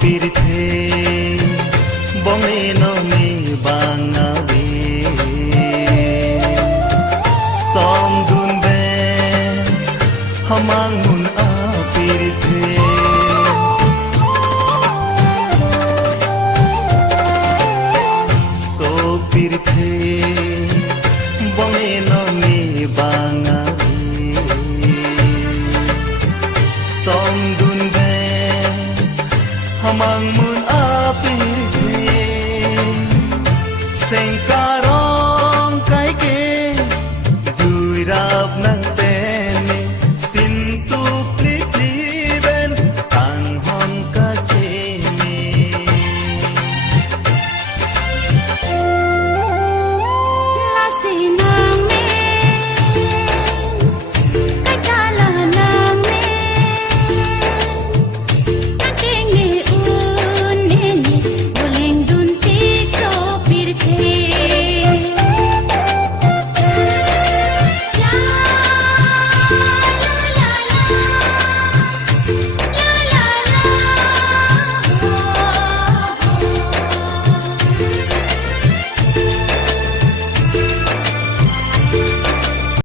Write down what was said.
pirthe bonge no me bangawe som dun be hamang mun a pirthe so pirthe bonge no me bangawe som dun be hamang mun a pirthe